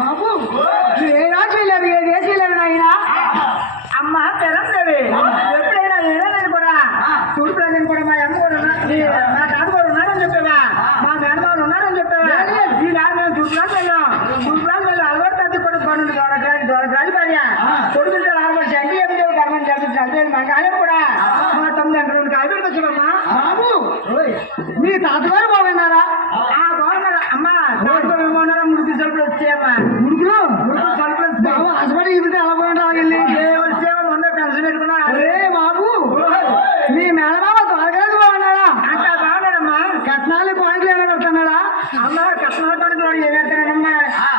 బాబు ఏ రాజు వెళ్ళారు ఏ దేశం వెళ్ళారు నాయన అమ్మ తెలంగాణ ఎప్పుడైనా ఏదైనా కూడా తూర్పు ప్రజలు కూడా మా అమ్మ కూడా మా తాత కూడా ఉన్నాడని చెప్పేవా మా మేనమాలు ఉన్నాడని చెప్పేవా ఈ రాజు మేము తూర్పురాజు వెళ్ళాం తూర్పురాజు వెళ్ళి అలవాటు తగ్గి కూడా పనులు దొరకరాజు భార్య కొడుకుంటే అలవాటు జంగి ఏమి గర్వం చదివి మా కాలం కూడా మా తొమ్మిది ఎకరం కాయబెట్టుకు వచ్చామమ్మా బాబు మీ తాతగారు బాగున్నారా బాగున్నారా అమ్మ తాతగారు ఏమన్నారా మురికి సరుకులు వచ్చాయమ్మా ముడుకులు సరుకులు బాబు హాస్పిటల్ ఇదితే ఎలా బాగుంటారు వెళ్ళి పెన్షన్ పెట్టుకున్నా అరే బాబు మీ మేనమామ త్వరగారు బాగున్నాడా అంత బాగున్నాడమ్మా కట్నాలు పాయింట్లు ఏమైనా పెడుతున్నాడా అమ్మ కట్నాల పండుగ ఏం పెడతానమ్మా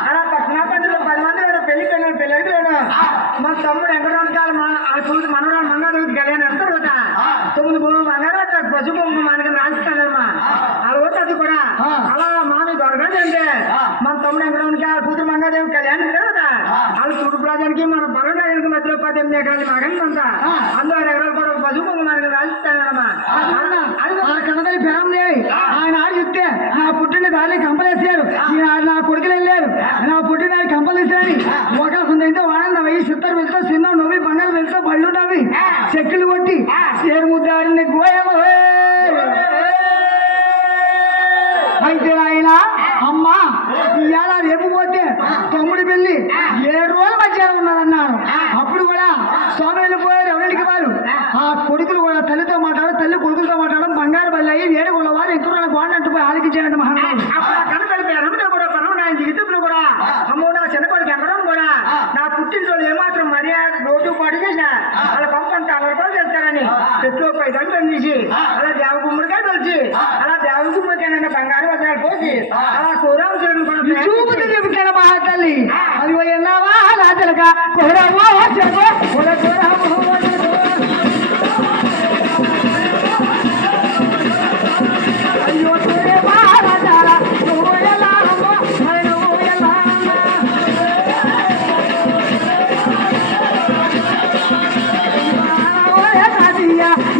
అలా కట్నాల పండుగ 10 మంది వేడు పెళ్లి పెళ్ళికి వేడు మా తమ్ముడు వెంకటరామకాలు చూసి మనవరాలు మంగాదేవికి కళ్యాణం ఎంత పోతా 9 భూములు బంగారు పసుపు మనకి రాసిస్తానమ్మా అలా పోతే అది కూడా అలా మామి దొరకదు అంటే మన తమ్ముడు వెంకటరామకాలు కూతురు మంగాదేవి కళ్యాణం కదా వాళ్ళు తూర్పు రాజానికి మన బరోడానికి మధ్యలో 18 ఎకరాలు మగని కొంత అందులో 6 ఎకరాలు కూడా పసుపు మనకి రాసిస్తానమ్మా కన్నదల్లి ఫ్యామిలీ ఆయన ఆడు చెప్తే నా పుట్టిన దారి కంపలేసారు నా కొడుకులు వెళ్ళారు నా పుట్టిన దారి కంపలేసారని అవకాశం అయితే వాడని వెయ్యి సిత్తరు వెళ్తా చిన్న నవ్వి బంగారు వెళ్తా బళ్ళు నవ్వి చెక్కులు కొట్టి చేరు ముద్దాడిని గోయమ అయితే ఆయన అమ్మ ఇవాళ రేపు పోతే తమ్ముడి పెళ్లి 7 రోజుల మధ్యాహ్నం ఉన్నదన్నారు అప్పుడు కూడా స్వామి వెళ్ళిపోయారు ఎవరికి వారు ఆ కొడుకులు కూడా తల్లితో మాట్లాడడం తల్లి కొడుకులతో మాట్లాడడం బంగారు బల్లి అయ్యి వేడుకున్న వారు ఎక్కువ గోడంటూ పోయి ఆలకించారంట మహారాజు కనుక కూడా పరమనాయన జీవితంలో కూడా అమ్మో నా చిన్నకొడుకు ఎక్కడం కూడా నా పుట్టినరోజు ఏమాత్రం మర్యాద రోజు పాటు చేసిన అలా పంపంత 60 రూపాయలు చేస్తారని చెట్లు 5 గంటలు తీసి అలా దేవగుమ్మడికాయ తొలిచి అలా దేవగుమ్మడికాయ బంగారు వజ్రాలు పోసి అలా కూరాలు చూపుతూ చెబుతాను మహాతల్లి అది ఎన్నావా రాజలుగా కూరవో అయ్యో రాజారా నువ్వు ఎలా నువ్వు ఎలా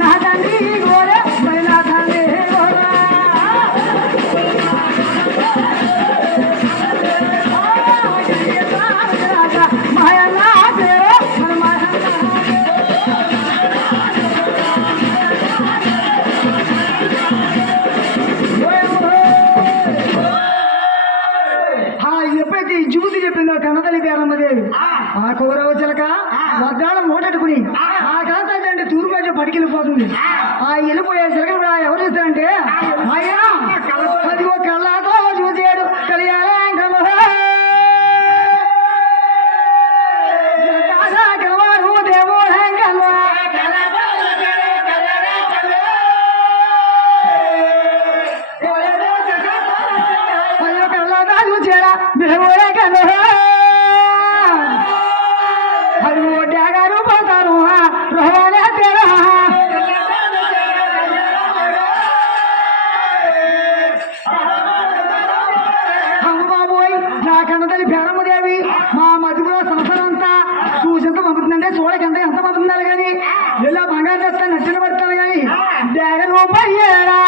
నా తండ్రి గోరే నా తండ్రి ఎప్పుడైతే ఈ జూతి చెప్పిందో కన్నతల్లి పేరమ్మదేవి ఆ కౌరవ చిలక వద్దాల మూటట్టుకుని ఆ కాంత అంటే తూర్పు వచ్చి పడికెళ్ళిపోతుంది ఆ వెళ్ళిపోయే చిలక కూడా ఎవరు ఇస్తారంటే అయ్యా అదిగో కళ్ళతో చూసాడు కలియాల కన్నతల్లి పేరమ్మదేవి మా మధ్యలో సంవత్సరం అంతా చూసింత పంపుతుందంటే చూడక ఎంత పంపుతున్నారు కానీ ఇలా బంగారు తెస్తా నచ్చిన పడతాను కానీ డేగ రూపాయరా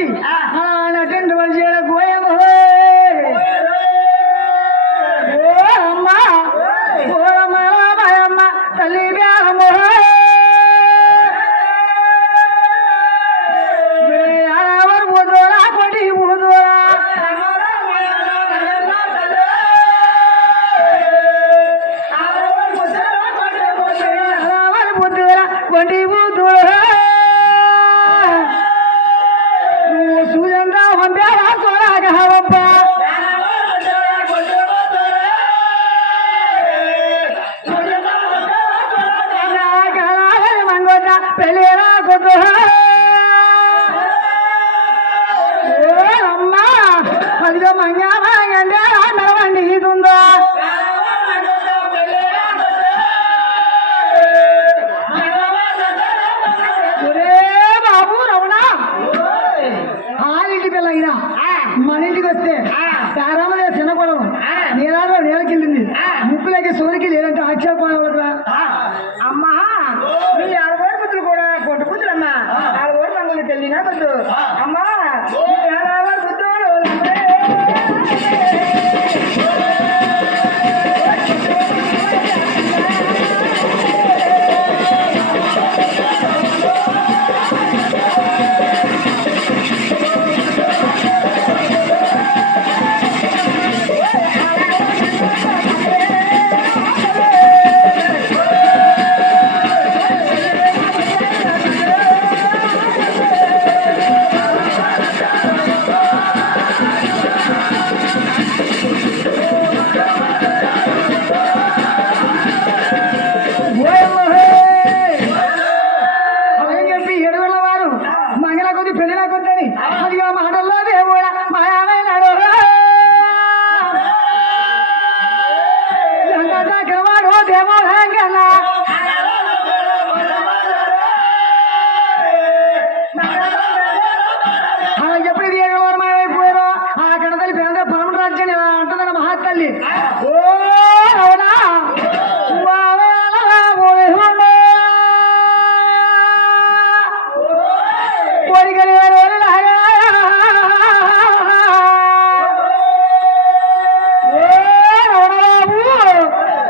వచ్చి నటండి వచ్చి గోయమ్మ ఓ అమ్మ ఓరమ్మ రామాయమ్మ తల్లి వ్యారమ్మ కొట్టి ఊదోరా కొండి ఊదోరా నువ్వు సూర్యంగా పంపారా తోరాగా పంప మంగోట పెళ్ళిరా కొద్దు అమ్మా అదిగో మంగా మంగంటే నడవండి ఇదుందా బాబు రమణా ఆరింటి పిల్ల అయినా మన ఇంటికి వస్తే తారామదే చిన్న పొడవు నీలాలో నేలకెళ్ళింది ముక్కులకి సోరికి లేదంటే ఆక్షేపరా అమ్మా మీ ఆడవారి బుద్ధులు కూడా పొట్టు బుద్ధులు అమ్మా ఆడవారి మంగళ తెలియనా బుద్ధు అమ్మా మీ ఆడవారి బుద్ధులు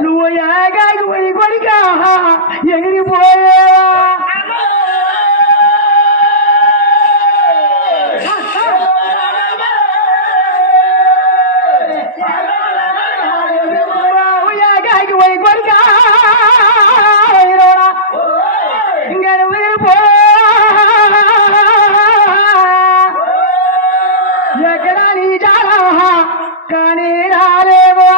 నువ్వు యాగాకి పోయి కొడుక ఎగిరిపోయేవా యాగాకి పోయి కొడుక ఇంకా నువ్వు ఎగిరిపో ఎక్కడా నీ చాలా కానీ రాలేవా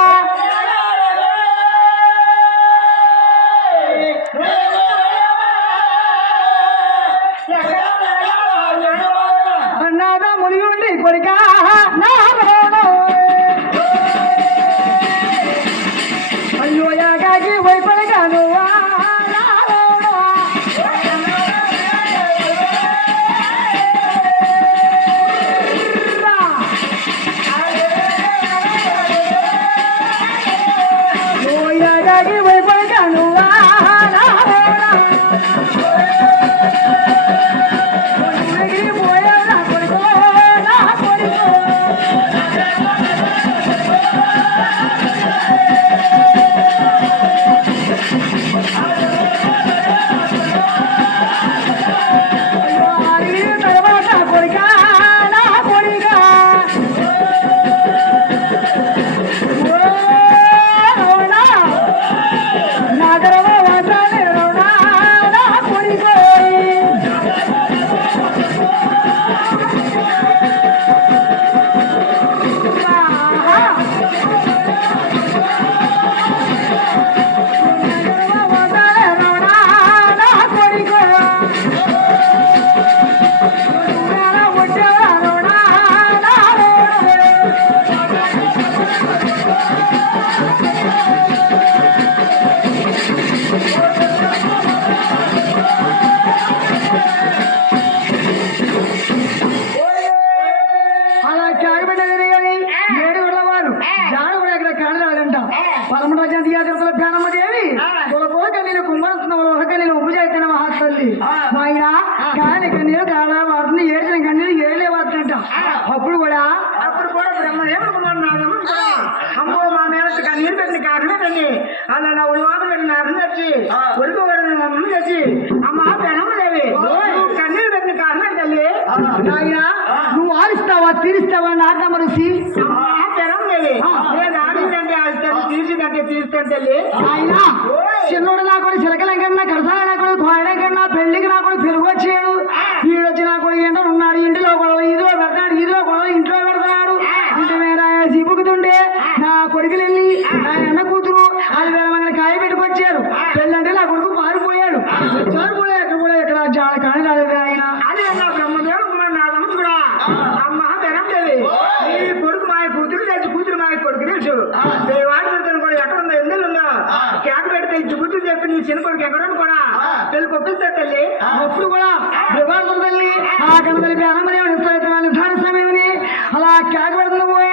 అన్నాగా మునిగి ఉండి కొడుకా అయ్యో యాగాకి వైపడగా నువ్వా యాగాకి వైపడగా నువ్వా పోయేవా కొడుకో నా కొడుకో తర్వాత కొడుకా నా కొడుకా నా తర్వాత నా కొడుకో అలా చాయబడ్డది కానీ ఏడుగుల వారు జాను కూడా ఇక్కడ కానరాలంట పరమరాజాంతి యాత్రల ప్రాణమ్మ దేవి కొలకోక నేను కుమ్మరత్నములు ఒక నేను ఉపజాయితన మహాతల్లి ఆయన కాని కన్నీరు కాడ వాటిని ఏడ్చిన కన్నీరు ఏళ్ళే వార్త కొడుకు ముందు తెచ్చి అమ్మ పెనమ్మలేవి కన్నీరు పెట్టిన కారణం తల్లి నాయనా నువ్వు ఆడిస్తావా తీరిస్తావా నాన్న మనిషి పెనమ్మలేవి నేను ఆడిందంటే ఆడిస్తాను తీర్చిందంటే తీరుస్తాను తల్లి ఆయన చిన్నోడు నా కూడా చిలకలంకన్నా కడసాల నా కూడా కోయడంకన్నా పెళ్లికి నా కూడా పెరుగు వచ్చాడు వీడొచ్చి నా కూడా ఎండ ఉన్నాడు ఇంటిలో గొడవ ఇదిలో పెడతాడు ఇదిలో గొడవ ఇంట్లో పెడతాడు ఇంటి మీద చిపుకుతుంటే నా కొడుకులు వెళ్ళి నా ఎండ కూతురు అది వేల మంది కాయ పెట్టుకొచ్చారు పెళ్ళంటే నా కొడుకు పారిపోయాడు వచ్చారు కూడా ఎక్కడ కూడా ఎక్కడ చాలా కానీ రాలేదు ఆయన అదే నా బ్రహ్మదేవుడు నా నమ్మకం కూడా అమ్మ పెనమ్మలేవి ఈ కొడుకు మా కూతురు తెలుసు కూతురు మా కొడుకు తెలుసు వాడుతుంటాను కూడా ఎక్కడ ఉందో ఎందులో ఉందో క్యాట్ పెడితే చుట్టూ చెప్పి నీ చిన్న కొడుకు ఎక్కడ కూడా పెళ్లి కొప్పిస్తారు తల్లి అప్పుడు కూడా వివాదం తల్లి ఆ కనుక అన్నమదేవుడు సమయం అలా కేక పెడుతున్న పోయే